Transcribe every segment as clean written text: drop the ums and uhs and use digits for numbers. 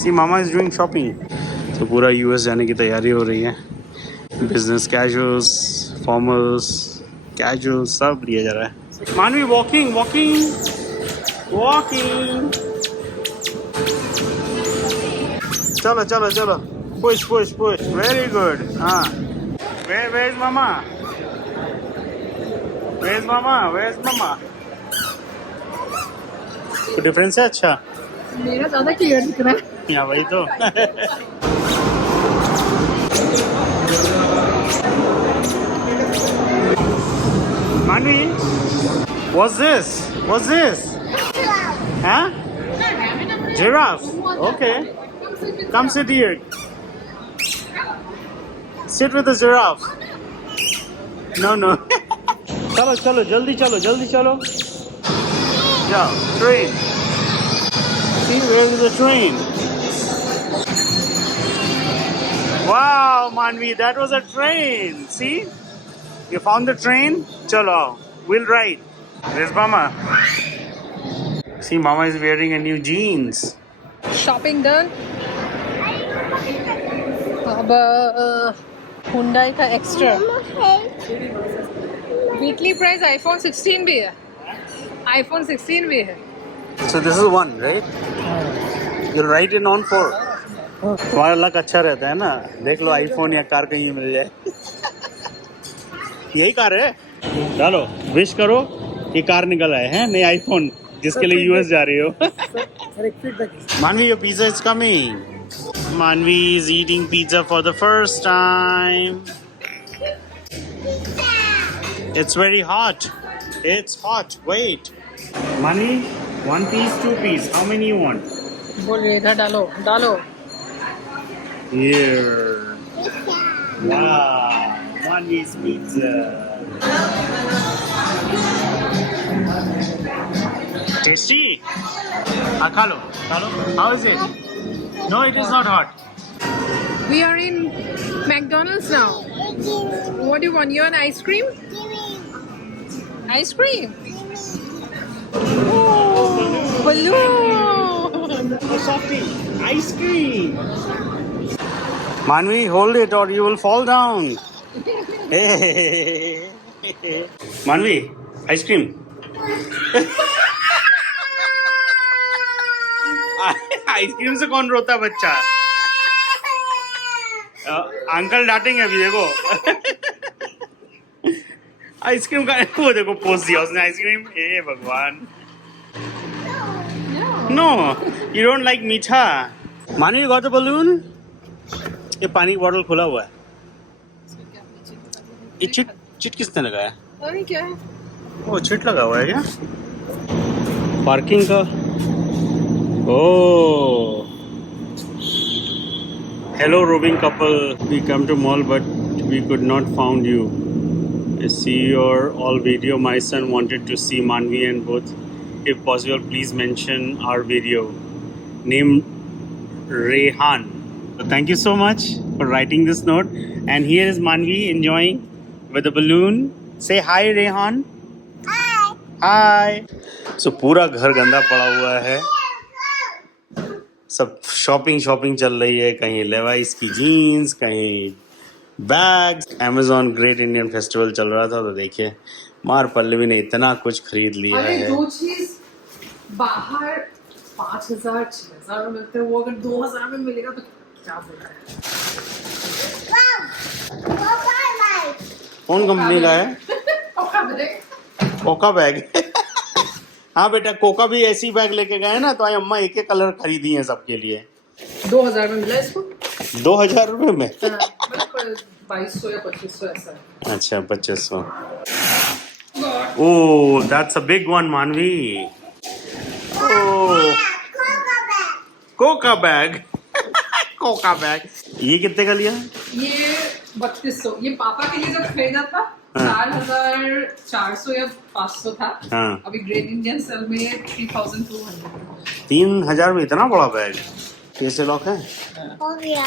See, Mama is doing shopping. तो पूरा US जाने की तैयारी हो रही है. बिजनेस कैजुअल्स, फॉर्मल्स, कैजुअल्स सब लिया जा रहा है. मानवी वॉकिंग चलो चलो चलो. Push very good. हाँ. Where is Mama? Where's Mama? तो डिफरेंस है. अच्छा, मेरा ज्यादा क्लियर दिख रहा है. यहाँ वही तो. Manu, what's this? Huh? Giraffe. Okay. Come sit here. Sit with the giraffe. No. चलो जल्दी चलो. Yeah, train. See, where is the train? Wow, Manvi, that was a train. See? You found the train? Chalo, we'll ride. Where's Mama? See, Mama is wearing a new jeans. Shopping done. अब Hyundai का extra weekly price iPhone 16 भी है. So this is one, right? You'll write it on 4. तुम्हारा luck अच्छा रहता है ना. देख लो आईफोन या कार कहीं मिल जाए. यही कार है. चलो विश करो कि कार निकल आए हैं. नहीं आईफोन जिसके लिए यूएस जा रही हो. Manvi, your pizza is coming. Manvi is eating pizza for the first time. It's very hot. Wait. Manvi, 1 piece, 2 piece. How many you want? बोल रहे इधर डालो. Here. Wow. Manvi's pizza. Tasty? खा लो. How is it? No, it is not hot. We are in McDonald's now. What do you want? You want ice cream? Ice cream? Oh, balloon! Softy, ice cream. Manvi, hold it or you will fall down. Hey. Manvi, ice cream. Ice cream से कौन रोता बच्चा? Uncle डांटेंगे अभी. देखो ice cream का वो देखो post दिया उसने आइसक्रीम. हे भगवान. नो, यू डोंट लाइक मीठा. मानवी गॉट द बलून. ये पानी की बोतल खुला हुआ है. ये चिट किसने लगाया? अरे क्या है? वो चिट लगा हुआ है क्या? पार्किंग का. Oh, hello roving couple. We come to mall but we could not found you. I see your all video. My son wanted to see Manvi and both. If possible, please mention our video. Name Rehan. So thank you so much for writing this note. And here is Manvi enjoying with the balloon. Say hi, Rehan. Hi. So पूरा घर गंदा पड़ा हुआ है. सब shopping चल रही है. कहीं लेवाइस की जीन्स, कहीं bags. Amazon great Indian festival चल रहा था तो देखिए मार पल्लवी ने इतना कुछ खरीद लिया है. जो चीज बाहर 5,000-6,000 में मिलते हैं वो अगर 2,000 में मिलेगा तो क्या बोल रहा है. कौन कंपनी का है? Coca bag. हाँ बेटा, कोका भी ऐसी बैग लेके गए ना तो अम्मा एक कलर खरीदी है सबके लिए. 2,000 में मिला इसको. 2,000 रुपए में? 2200 या 2500 ऐसा. अच्छा 2500. ओह, दैट्स अ बिग वन मानवी. ओह, कोका बैग. ये कितने का लिया? ये 3200. ये पापा के लिए जब खरीदा था 4,400 या 500 था. हाँ. अभी ग्रेट इंडियन सेल में 3,200. 3,000 में इतना बड़ा बैग. कैसे लॉक है? हो गया.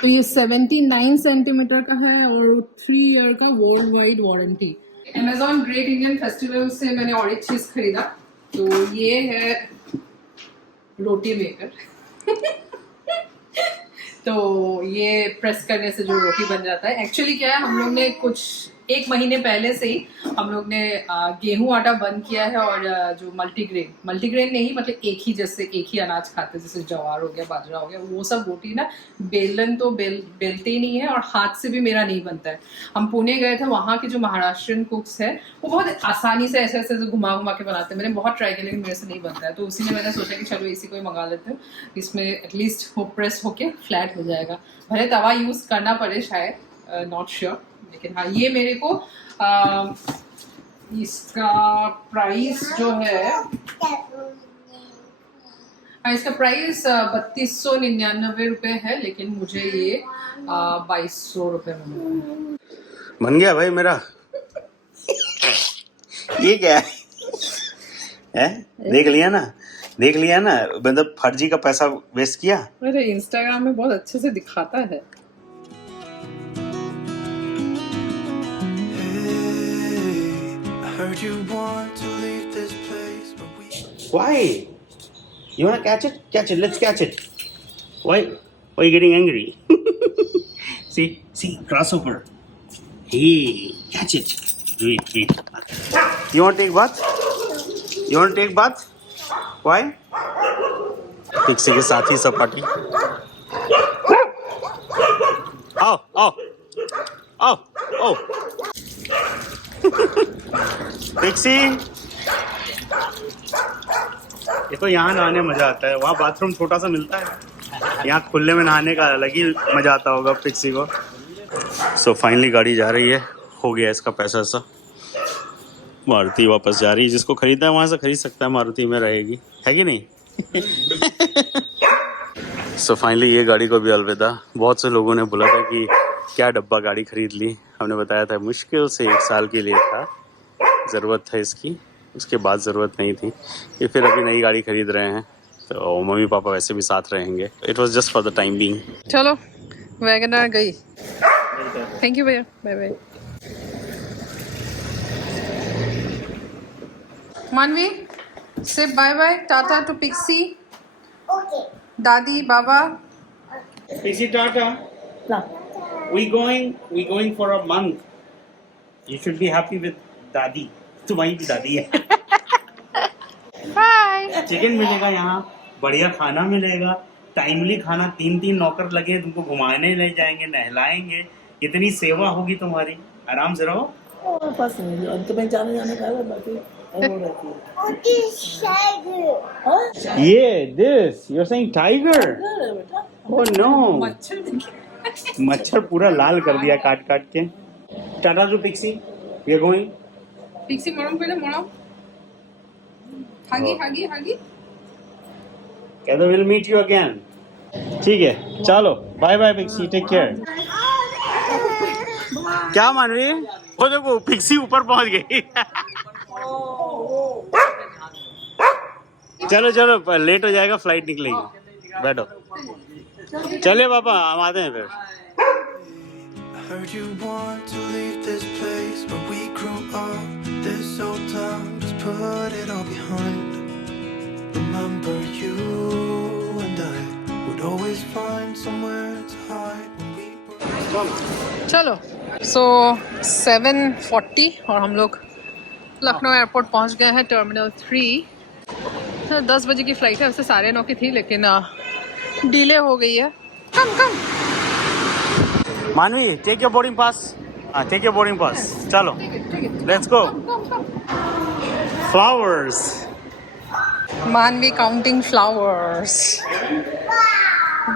तो ये 79 सेंटीमीटर का है और 3 ईयर का world wide warranty. Amazon great Indian festival से मैंने और एक चीज खरीदा. तो ये है रोटी मेकर. तो ये प्रेस करने से जो रोटी बन जाता है। एक्चुअली क्या है, हम लोग ने कुछ 1 महीने पहले से ही हम लोग ने गेहूं आटा बंद किया है, और जो मल्टीग्रेन नहीं, मतलब एक ही अनाज खाते हैं, जैसे ज्वार हो गया, बाजरा हो गया, वो सब रोटी ना बेलन तो बेलते ही नहीं है, और हाथ से भी मेरा नहीं बनता है। हम पुणे गए थे, वहाँ के जो महाराष्ट्रियन कुक्स है वो बहुत आसानी से ऐसे ऐसे घुमा घुमा के बनाते हैं। मैंने बहुत ट्राई किया लेकिन मेरे से नहीं बनता है, तो उसी में मैंने सोचा कि चलो इसी को ही मंगा लेते हैं, इसमें एटलीस्ट वो प्रेस होके फ्लैट हो जाएगा। भले तवा यूज करना पड़े शायद, नॉट श्योर, लेकिन हाँ ये मेरे को इसका प्राइस जो है, इसका प्राइस 3299 रुपये है, लेकिन मुझे ये 2200 रुपये में मिला। बन गया भाई मेरा। ये क्या है? देख लिया ना, मतलब फर्जी का पैसा वेस्ट किया। अरे इंस्टाग्राम में बहुत अच्छे से दिखाता है। Why? You wanna catch it? Catch it. Let's catch it. Why are you getting angry? See, grasshopper. Hey, catch it. Wait. You want to take bath? Why? Pixie के साथी सपाटी। आओ। पिक्सी, ये तो यहाँ नहाने मजा आता है, वहाँ बाथरूम छोटा सा मिलता है, यहाँ खुले में नहाने का अलग ही मजा आता होगा पिक्सी को। सो फाइनली गाड़ी जा रही है, हो गया इसका पैसा सा। मारुति वापस जा रही है, जिसको खरीदना है वहाँ से खरीद सकता है, मारुति में रहेगी, है कि नहीं? सो फाइनली ये गाड़ी को भी अलविदा। बहुत से लोगों ने बोला था कि क्या डब्बा गाड़ी खरीद ली, हमने बताया था मुश्किल से 1 साल के लिए था, ज़रूरत था इसकी, उसके बाद ज़रूरत नहीं थी। ये फिर अभी नई गाड़ी खरीद रहे हैं, तो मम्मी पापा वैसे भी साथ रहेंगे। It was just for the time being. चलो वैगनर गई। थैंक यू भैया, बाय बाय। मानवी से bye bye, tata to Pixie. Okay दादी बाबा। Pixie tata. We going for a month. You should be happy with दादी, तुम्हारी भी दादी है। बाय। चिकन मिलेगा यहाँ, बढ़िया खाना मिलेगा, टाइमली खाना, 3 नौकर लगे तुमको घुमाने ले जाएंगे, नहलाएंगे, इतनी सेवा होगी तुम्हारी, आराम से रहो। तुम्हें जाने का बाकी ये this you're saying tiger? Oh no, मच्छर पूरा लाल कर दिया काट के। Tata to Pixie, we are going. Pixie मोड़ो पहले मोड़ो। हागी। कहते we'll meet you again. ठीक है, चलो bye bye Pixie, take care. क्या मान रही है? वो देखो पिक्सी ऊपर पहुंच गई। चलो लेट हो जाएगा, फ्लाइट निकलेगी, बैठो। चलिए पापा, हम आते हैं फिर। Heard you want to leave this place where we grew up, this old town, just put it all behind. Remember you and I would always find somewhere to hide when we were. चलो, सो 7:40 और हम लोग Lucknow airport पहुंच गए हैं, terminal 3। 10 बजे की flight है, वैसे 9:30 की थी, लेकिन डिले हो गई है। Come Manvi, take your boarding pass. Take your boarding pass. चलो, let's go. Flowers. Manvi counting flowers.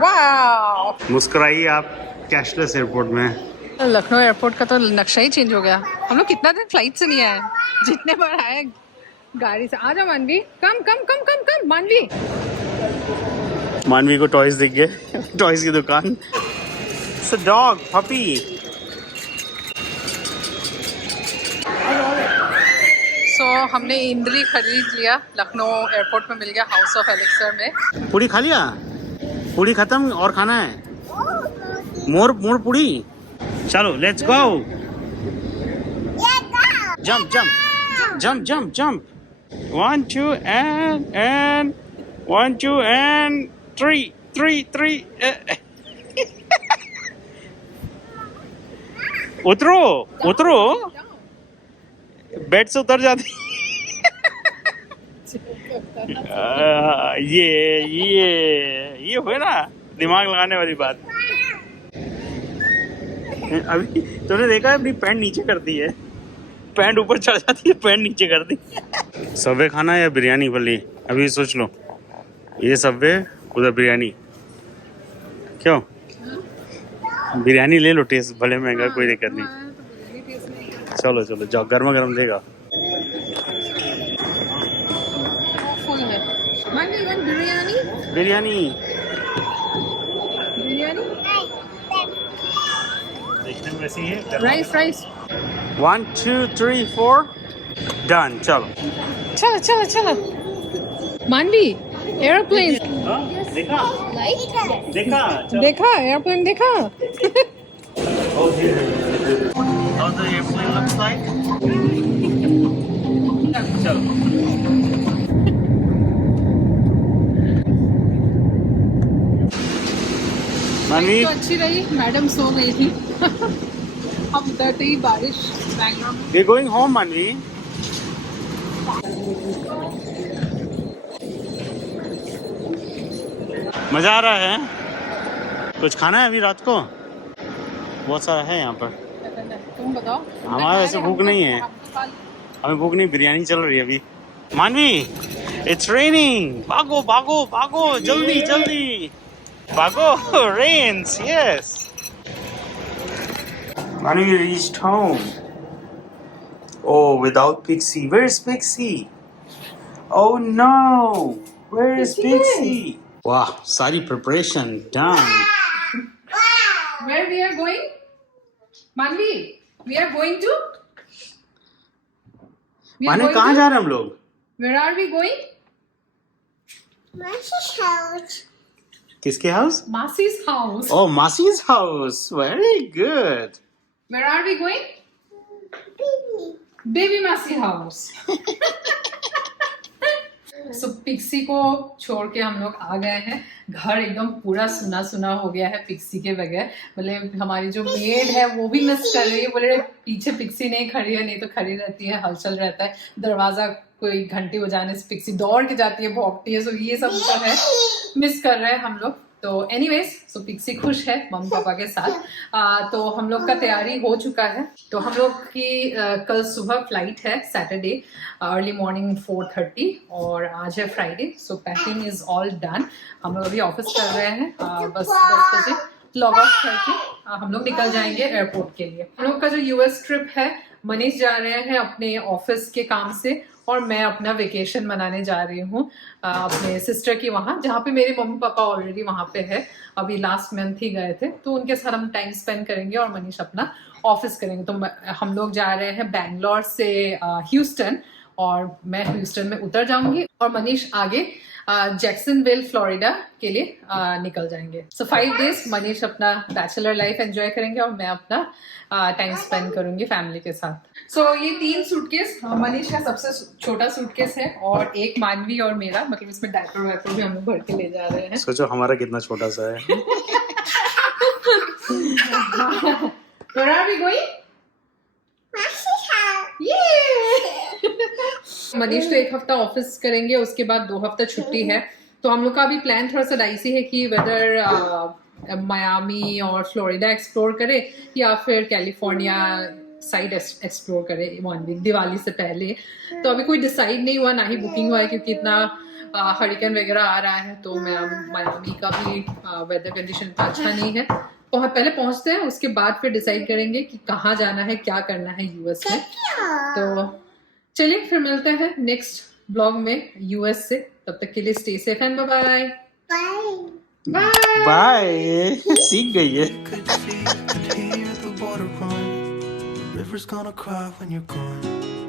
Wow. मुस्कुराइए आप कैशलेस एयरपोर्ट में। लखनऊ एयरपोर्ट का तो नक्शा ही चेंज हो गया। हम लोग कितना दिन फ्लाइट से नहीं आए, जितने बार आए गाड़ी से। आ जाओ मानवी, कम मानवी को टॉयज दिख गए, टॉयज की दुकान। It's a dog, puppy. हमने इमली खरीद लिया, लखनऊ एयरपोर्ट में मिल गया, हाउस ऑफ एलेक्सर में। पूरी खा लिया? पूरी खत्म और खाना है? मोर पूरी। चलो let's go. Jump 1 2 and 1 2 and 3 3 उतरो उतरो बेड से उतर जाती ये हुए ना दिमाग लगाने वाली बात। अभी तुमने देखा है अपनी पैंट नीचे कर दी है, पैंट ऊपर चढ़ जाती है, पैंट नीचे कर दी। सबवे खाना या बिरयानी भली अभी सोच लो, ये सबवे उधर बिरयानी, क्यों बिरयानी ले लो, टेस्ट भले महंगा कोई दिक्कत नहीं। चलो चलो जाओ, गर्मा गर्म देगा। बिरयानी बिरयानी बिरयानी देखने में वैसी है। Rice rice 1 2 3 4 done. चलो चलो चलो चलो मानवी एयरप्लेन देखा देखा देखा एयरप्लेन देखा How the airplane looks like? चलो मानवी तो अच्छी रही, मैडम सो गई थी। अब उतरते ही बारिश बैंगलोर में। we going home मानवी। मजा आ रहा है, कुछ खाना है अभी रात को, बहुत सारा है यहाँ पर। तुम बताओ। हमारा वैसे भूख नहीं है, हमें भूख नहीं, बिरयानी चल रही है अभी। मानवी इट्स रेनिंग, भागो भागो भागो जल्दी जल्दी भागो, रेन्स यस। मानवी reached home. Oh, without Pixie. Where's Pixie? Oh no! Where is Pixie? Wow, सारी preparation done. Where we are going? Manvi, we are going to? माने कहाँ जा रहे हैं हम लोग? Where are we going? Masi's house. किसके house? Masi's house. Oh, Masi's house. Very good. Where are we going? Baby. Baby Masi house. So Pixie को छोड़ के हम लोग आ गए हैं, घर एकदम पूरा सुना सुना हो गया है पिक्सी के बगैर। मतलब हमारी जो मेड है वो भी मिस कर रही है, बोले पीछे पिक्सी नहीं खड़ी है, नहीं तो खड़ी रहती है, हलचल रहता है, दरवाजा कोई घंटी बजाने से पिक्सी दौड़ के जाती है, भौंकती है। सो ये सब होता है, मिस कर रहे हैं हम लोग। तो एनीवेज सो पिक्सी खुश है मम्मी पापा के साथ। तो हम लोग का तैयारी हो चुका है। तो हम लोग की कल सुबह फ्लाइट है, सैटरडे अर्ली मॉर्निंग 4:30, और आज है Friday. So packing is all done. हम लोग अभी ऑफिस कर रहे हैं, बस 10 बजे लॉग ऑफ करके हम लोग निकल जाएंगे एयरपोर्ट के लिए। हम लोग का जो यूएस ट्रिप है, मनीष जा रहे हैं अपने ऑफिस के काम से, और मैं अपना वेकेशन मनाने जा रही हूँ अपने सिस्टर की वहाँ, जहाँ पे मेरे मम्मी पापा ऑलरेडी वहाँ पे है। अभी लास्ट मंथ ही गए थे, तो उनके साथ हम टाइम स्पेंड करेंगे और मनीष अपना ऑफिस करेंगे। तो हम लोग जा रहे हैं बैंगलोर से ह्यूस्टन, और मैं ह्यूस्टन में उतर जाऊंगी और मनीष आगे जैक्सनविल फ्लोरिडा के लिए निकल जाएंगे। सो 5 डेज मनीष अपना बैचलर लाइफ एंजॉय करेंगे और मैं अपना टाइम स्पेंड करूंगी फैमिली के साथ। सो ये 3 सूटकेस मनीष का सबसे छोटा सूटकेस है, और एक मानवी और मेरा, मतलब इसमें डायपर वाइपर भी हम लोग भर के ले जा रहे हैं। सोचो हमारा कितना छोटा सा है। Where are we going? Masi's house. Manish तो 1 हफ्ता ऑफिस करेंगे, उसके बाद 2 हफ्ता छुट्टी है। तो हम लोग का अभी प्लान थोड़ा सा डाइसी है कि वेदर मायामी और फ्लोरिडा एक्सप्लोर करे या फिर कैलिफोर्निया साइड एक्सप्लोर करे 1 वीक दिवाली से पहले। तो अभी कोई डिसाइड नहीं हुआ, ना ही बुकिंग हुआ है, क्योंकि इतना हरिकेन वगैरह आ रहा है। तो मायामी का भी वेदर कंडीशन इतना अच्छा नहीं है। पहले पहुंचते हैं, उसके बाद फिर डिसाइड करेंगे कि कहाँ जाना है, क्या करना है यूएस में। तो चलिए फिर मिलते हैं नेक्स्ट ब्लॉग में यूएस से। तब तक के लिए stay safe and bye Bye. Bye. Bye. सीख गई है। Could see, could hear the water run. River's gonna cry when you're gone.